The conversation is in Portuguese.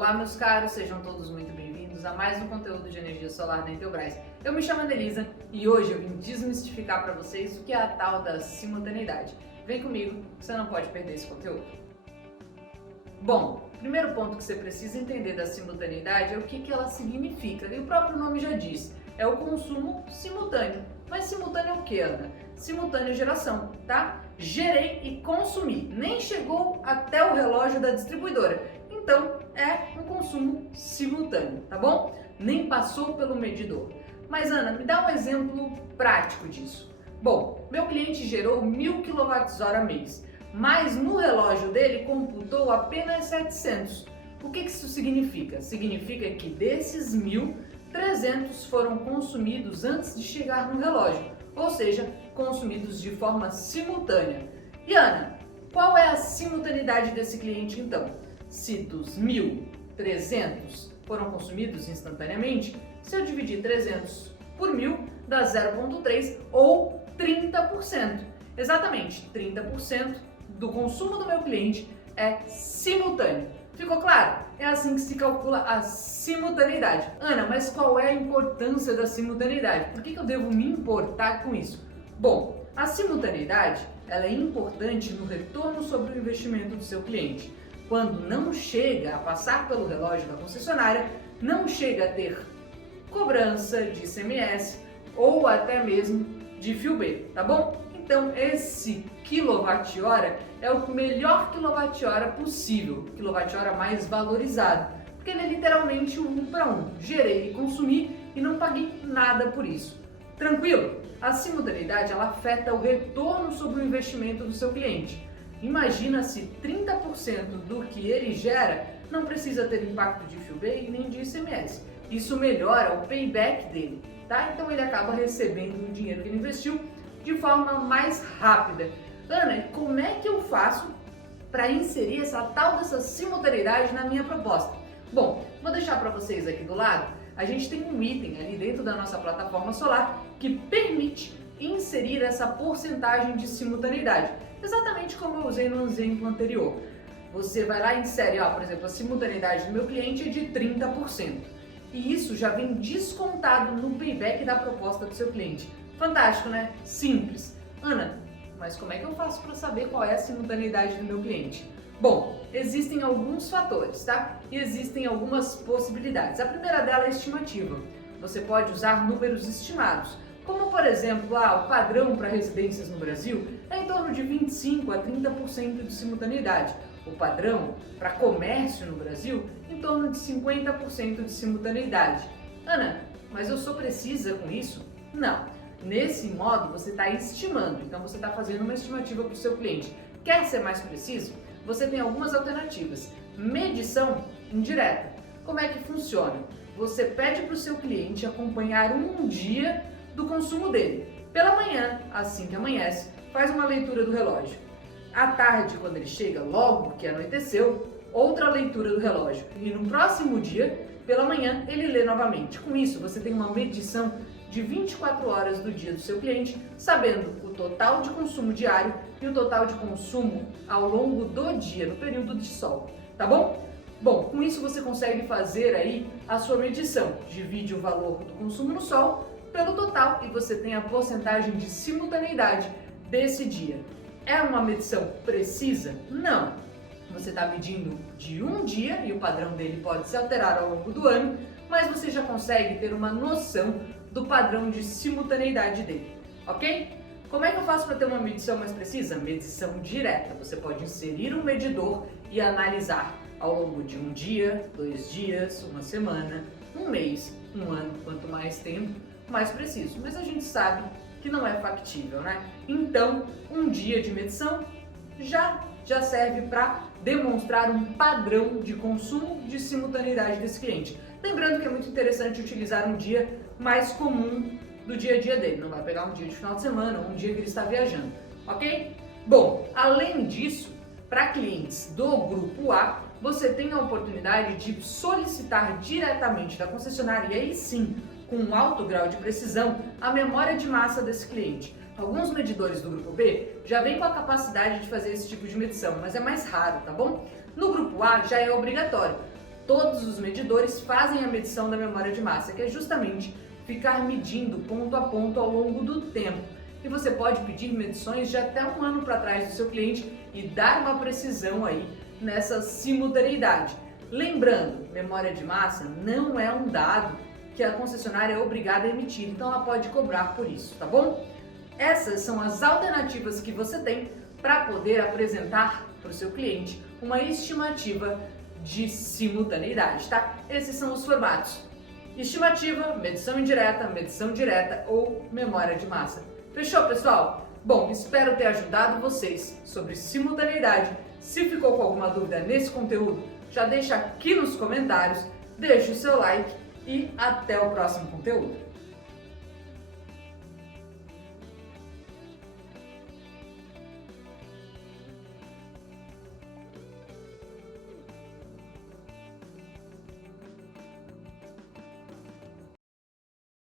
Olá, meus caros, sejam todos muito bem-vindos a mais um conteúdo de energia solar da Intelbras. Eu me chamo Anelisa e hoje eu vim desmistificar para vocês o que é a tal da simultaneidade. Vem comigo, você não pode perder esse conteúdo. Bom, o primeiro ponto que você precisa entender da simultaneidade é o que ela significa, e o próprio nome já diz, é o consumo simultâneo. Mas simultâneo é o que, Ana? Simultâneo geração, tá? Gerei e consumi, nem chegou até o relógio da distribuidora. Então, é um consumo simultâneo, tá bom? Nem passou pelo medidor. Mas, Ana, me dá um exemplo prático disso. Bom, meu cliente gerou 1000 kWh mês, mas no relógio dele computou apenas 700. O que isso significa? Significa que desses 1000, 300 foram consumidos antes de chegar no relógio, ou seja, consumidos de forma simultânea. E Ana, qual é a simultaneidade desse cliente então? Se dos 1000, 300 foram consumidos instantaneamente, se eu dividir 300 por 1000, dá 0,3 ou 30%. Exatamente, 30% do consumo do meu cliente é simultâneo. Ficou claro? É assim que se calcula a simultaneidade. Ana, mas qual é a importância da simultaneidade? Por que eu devo me importar com isso? Bom, a simultaneidade ela é importante no retorno sobre o investimento do seu cliente. Quando não chega a passar pelo relógio da concessionária, não chega a ter cobrança de ICMS ou até mesmo de fio B, tá bom? Então esse quilowatt-hora é o melhor quilowatt-hora possível, quilowatt-hora mais valorizado, porque ele é literalmente um para um. Gerei e consumi e não paguei nada por isso. Tranquilo? A simultaneidade ela afeta o retorno sobre o investimento do seu cliente. Imagina se 30% do que ele gera não precisa ter impacto de fio B e nem de ICMS. Isso melhora o payback dele, tá? Então ele acaba recebendo o dinheiro que ele investiu de forma mais rápida. Ana, como é que eu faço para inserir essa tal dessa simultaneidade na minha proposta? Bom, vou deixar para vocês aqui do lado. A gente tem um item ali dentro da nossa plataforma solar que permite inserir essa porcentagem de simultaneidade, exatamente como eu usei no exemplo anterior. Você vai lá e insere, por exemplo, a simultaneidade do meu cliente é de 30%. E isso já vem descontado no payback da proposta do seu cliente. Fantástico, né? Simples. Ana, mas como é que eu faço para saber qual é a simultaneidade do meu cliente? Bom, existem alguns fatores, tá? E existem algumas possibilidades. A primeira dela é a estimativa. Você pode usar números estimados, como por exemplo, o padrão para residências no Brasil é em torno de 25 a 30% de simultaneidade. O padrão para comércio no Brasil em torno de 50% de simultaneidade. Ana, mas eu sou precisa com isso? Não. Nesse modo você está estimando, então você está fazendo uma estimativa para o seu cliente. Quer ser mais preciso? Você tem algumas alternativas. Medição indireta. Como é que funciona? Você pede para o seu cliente acompanhar um dia do consumo dele. Pela manhã, assim que amanhece, faz uma leitura do relógio. À tarde, quando ele chega, logo que anoiteceu, outra leitura do relógio. E no próximo dia, pela manhã, ele lê novamente. Com isso, você tem uma medição de 24 horas do dia do seu cliente, sabendo o total de consumo diário e o total de consumo ao longo do dia, no período de sol, tá bom? Bom, com isso você consegue fazer aí a sua medição. Divide o valor do consumo no sol pelo total e você tem a porcentagem de simultaneidade desse dia. É uma medição precisa? Não. Você está medindo de um dia e o padrão dele pode se alterar ao longo do ano, mas você já consegue ter uma noção do padrão de simultaneidade dele, ok? Como é que eu faço para ter uma medição mais precisa? Medição direta. Você pode inserir um medidor e analisar ao longo de um dia, 2 dias, uma semana, um mês, um ano, quanto mais tempo, mais preciso. Mas a gente sabe que não é factível, né? Então, um dia de medição já serve para demonstrar um padrão de consumo de simultaneidade desse cliente. Lembrando que é muito interessante utilizar um dia mais comum do dia a dia dele. Não vai pegar um dia de final de semana ou um dia que ele está viajando, ok? Bom, além disso, para clientes do Grupo A, você tem a oportunidade de solicitar diretamente da concessionária, e aí sim, com um alto grau de precisão, a memória de massa desse cliente. Alguns medidores do Grupo B já vêm com a capacidade de fazer esse tipo de medição, mas é mais raro, tá bom? No Grupo A já é obrigatório. todos os medidores fazem a medição da memória de massa, que é justamente ficar medindo ponto a ponto ao longo do tempo. E você pode pedir medições de até 1 ano para trás do seu cliente e dar uma precisão aí nessa simultaneidade. Lembrando, memória de massa não é um dado que a concessionária é obrigada a emitir, então ela pode cobrar por isso, tá bom? Essas são as alternativas que você tem para poder apresentar para o seu cliente uma estimativa de simultaneidade, tá? Esses são os formatos: estimativa, medição indireta, medição direta ou memória de massa. Fechou, pessoal? Bom, espero ter ajudado vocês sobre simultaneidade. Se ficou com alguma dúvida nesse conteúdo, já deixa aqui nos comentários, deixa o seu like e até o próximo conteúdo.